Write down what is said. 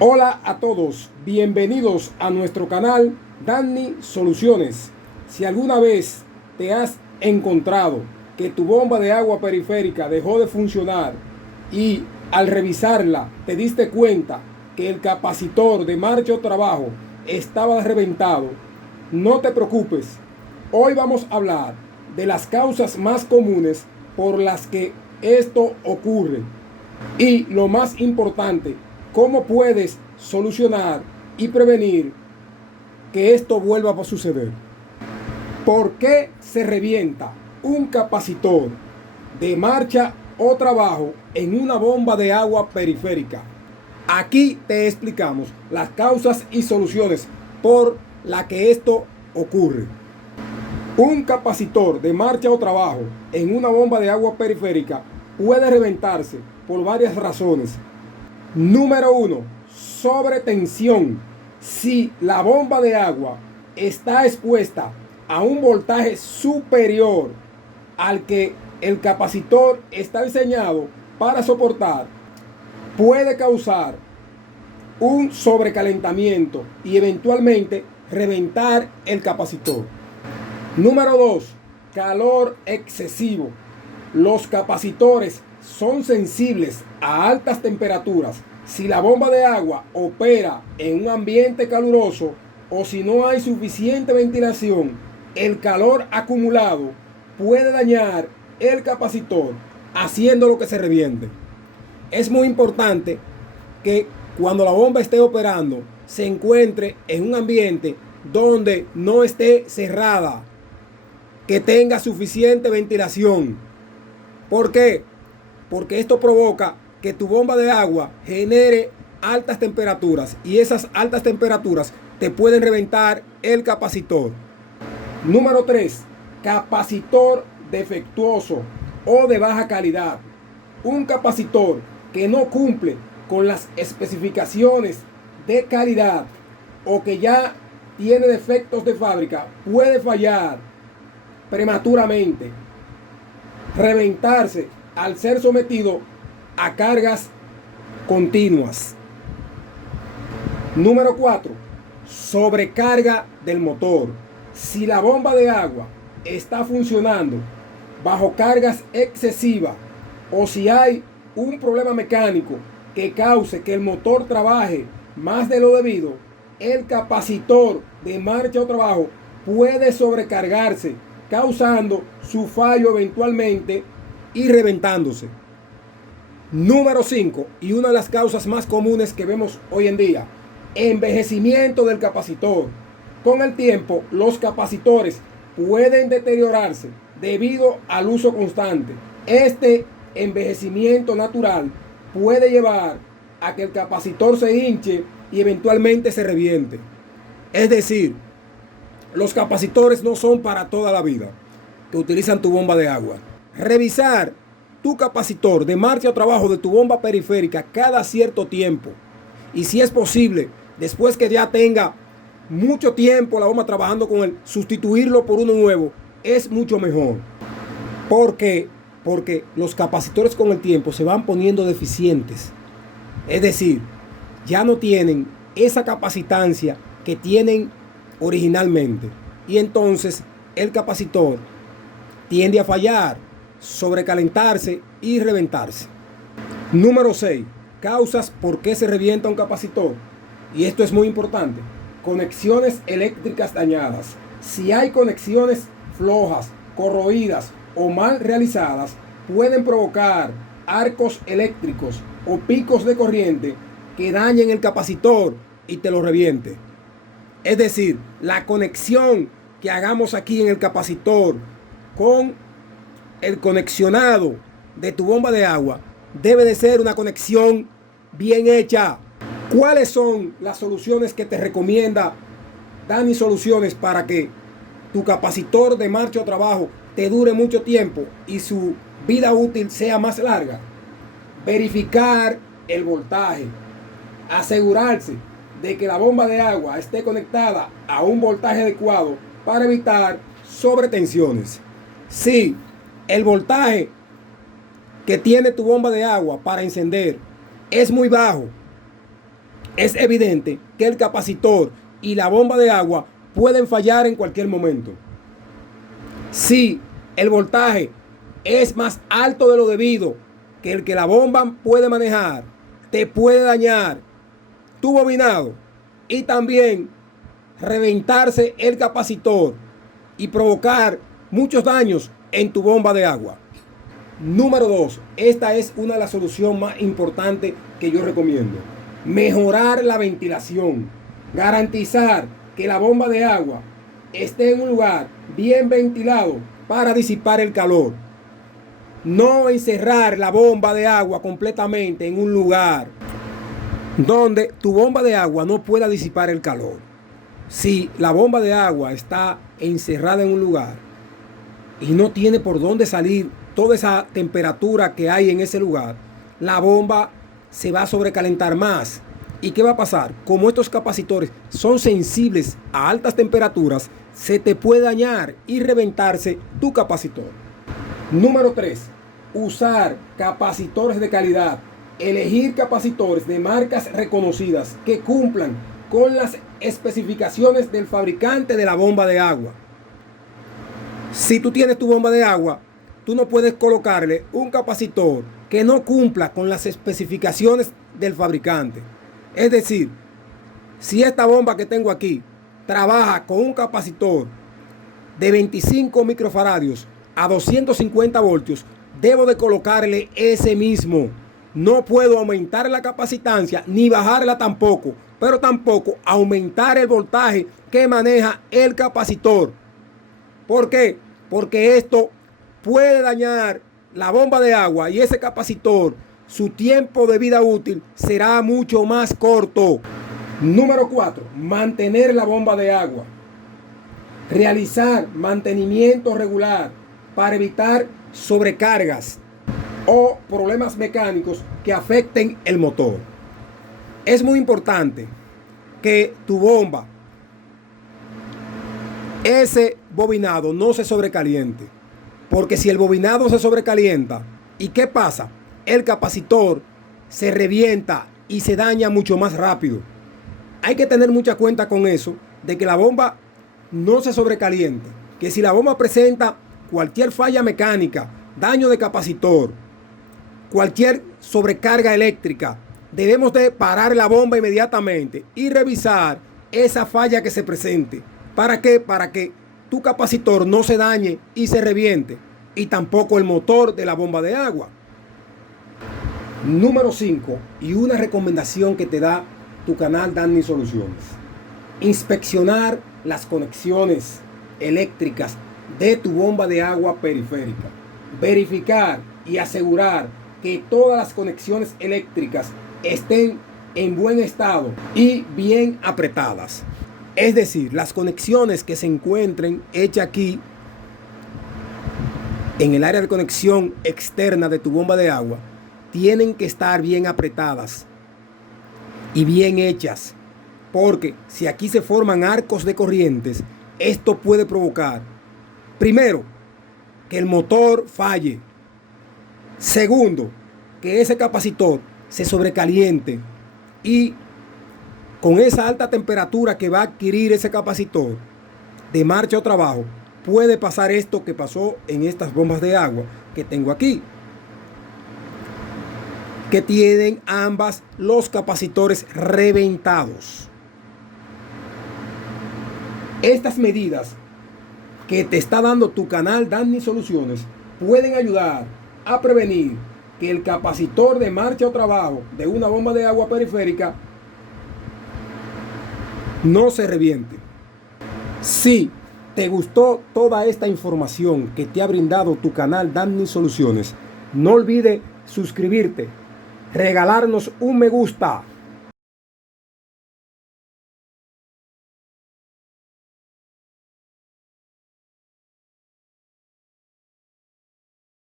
Hola a todos, bienvenidos a nuestro canal Danny Soluciones. Si alguna vez te has encontrado que tu bomba de agua periférica dejó de funcionar y al revisarla te diste cuenta que el capacitor de marcha o trabajo estaba reventado, no te preocupes. Hoy vamos a hablar de las causas más comunes por las que esto ocurre y, lo más importante, cómo puedes solucionar y prevenir que esto vuelva a suceder. ¿Por qué se revienta un capacitor de marcha o trabajo en una bomba de agua periférica? Aquí te explicamos las causas y soluciones por las que esto ocurre. Un capacitor de marcha o trabajo en una bomba de agua periférica puede reventarse por varias razones. Número 1. Sobretensión. Si la bomba de agua está expuesta a un voltaje superior al que el capacitor está diseñado para soportar, puede causar un sobrecalentamiento y eventualmente reventar el capacitor. Número 2. Calor excesivo. Los capacitores son sensibles a altas temperaturas. Si la bomba de agua opera en un ambiente caluroso o si no hay suficiente ventilación, el calor acumulado puede dañar el capacitor, haciéndolo que se reviente. Es muy importante que cuando la bomba esté operando se encuentre en un ambiente donde no esté cerrada, que tenga suficiente ventilación. ¿Por qué? Porque esto provoca que tu bomba de agua genere altas temperaturas y esas altas temperaturas te pueden reventar el capacitor. Número 3. Capacitor defectuoso o de baja calidad. Un capacitor que no cumple con las especificaciones de calidad o que ya tiene defectos de fábrica puede fallar prematuramente, reventarse al ser sometido a cargas continuas. Número 4. Sobrecarga del motor. Si la bomba de agua está funcionando bajo cargas excesivas o si hay un problema mecánico que cause que el motor trabaje más de lo debido, el capacitor de marcha o trabajo puede sobrecargarse, causando su fallo eventualmente y reventándose. Número 5, y una de las causas más comunes que vemos hoy en día: envejecimiento del capacitor. Con el tiempo, los capacitores pueden deteriorarse debido al uso constante. Este envejecimiento natural puede llevar a que el capacitor se hinche y eventualmente se reviente. Es decir, los capacitores no son para toda la vida que utilizan tu bomba de agua. Revisar tu capacitor de marcha o trabajo de tu bomba periférica cada cierto tiempo. Y si es posible, después que ya tenga mucho tiempo la bomba trabajando con él, sustituirlo por uno nuevo es mucho mejor. ¿Por qué? Porque los capacitores con el tiempo se van poniendo deficientes. Es decir, ya no tienen esa capacitancia que tienen originalmente. Y entonces el capacitor tiende a fallar, sobrecalentarse y reventarse. Número 6. Causas por qué se revienta un capacitor. Y esto es muy importante. Conexiones eléctricas dañadas. Si hay conexiones flojas, corroídas o mal realizadas, pueden provocar arcos eléctricos o picos de corriente que dañen el capacitor y te lo reviente. Es decir, la conexión que hagamos aquí en el capacitor con el conexionado de tu bomba de agua debe de ser una conexión bien hecha. ¿Cuáles son las soluciones que te recomienda Danny Soluciones para que tu capacitor de marcha o trabajo te dure mucho tiempo y su vida útil sea más larga? Verificar el voltaje, asegurarse de que la bomba de agua esté conectada a un voltaje adecuado para evitar sobretensiones. Si el voltaje que tiene tu bomba de agua para encender es muy bajo es evidente que el capacitor y la bomba de agua pueden fallar en cualquier momento. Si el voltaje es más alto de lo debido que el que la bomba puede manejar, te puede dañar tu bobinado y también reventarse el capacitor y provocar muchos daños en tu bomba de agua. Número 2. Esta es una de las soluciones más importantes que yo recomiendo. Mejorar la ventilación. Garantizar que la bomba de agua esté en un lugar bien ventilado para disipar el calor. No encerrar la bomba de agua completamente en un lugar donde tu bomba de agua no pueda disipar el calor. Si la bomba de agua está encerrada en un lugar y no tiene por dónde salir toda esa temperatura que hay en ese lugar, la bomba se va a sobrecalentar más. ¿Y qué va a pasar? Como estos capacitores son sensibles a altas temperaturas, se te puede dañar y reventarse tu capacitor. Número 3. Usar capacitores de calidad. Elegir capacitores de marcas reconocidas que cumplan con las especificaciones del fabricante de la bomba de agua. Si tú tienes tu bomba de agua, tú no puedes colocarle un capacitor que no cumpla con las especificaciones del fabricante. Es decir, si esta bomba que tengo aquí trabaja con un capacitor de 25 microfaradios a 250 voltios, debo de colocarle ese mismo. No puedo aumentar la capacitancia ni bajarla tampoco, pero tampoco aumentar el voltaje que maneja el capacitor. ¿Por qué? Porque esto puede dañar la bomba de agua y ese capacitor, su tiempo de vida útil será mucho más corto. Número 4. Mantener la bomba de agua. Realizar mantenimiento regular para evitar sobrecargas o problemas mecánicos que afecten el motor. Es muy importante que tu bomba, ese bobinado, no se sobrecaliente. Porque si el bobinado se sobrecalienta, ¿y qué pasa? El capacitor se revienta y se daña mucho más rápido. Hay que tener mucha cuenta con eso, de que la bomba no se sobrecaliente. Que si la bomba presenta cualquier falla mecánica, daño de capacitor, cualquier sobrecarga eléctrica, debemos de parar la bomba inmediatamente y revisar esa falla que se presente. ¿Para qué? Para que tu capacitor no se dañe y se reviente, y tampoco el motor de la bomba de agua. Número 5, y una recomendación que te da tu canal Danny Soluciones: inspeccionar las conexiones eléctricas de tu bomba de agua periférica. Verificar y asegurar que todas las conexiones eléctricas estén en buen estado y bien apretadas. Es decir, las conexiones que se encuentren hechas aquí en el área de conexión externa de tu bomba de agua tienen que estar bien apretadas y bien hechas, porque si aquí se forman arcos de corrientes, esto puede provocar, primero, que el motor falle. Segundo, que ese capacitor se sobrecaliente y con esa alta temperatura que va a adquirir ese capacitor de marcha o trabajo, puede pasar esto que pasó en estas bombas de agua que tengo aquí, que tienen ambas los capacitores reventados. Estas medidas que te está dando tu canal Danny Soluciones pueden ayudar a prevenir que el capacitor de marcha o trabajo de una bomba de agua periférica no se reviente. Si te gustó toda esta información que te ha brindado tu canal Danny Soluciones, no olvides suscribirte, regalarnos un me gusta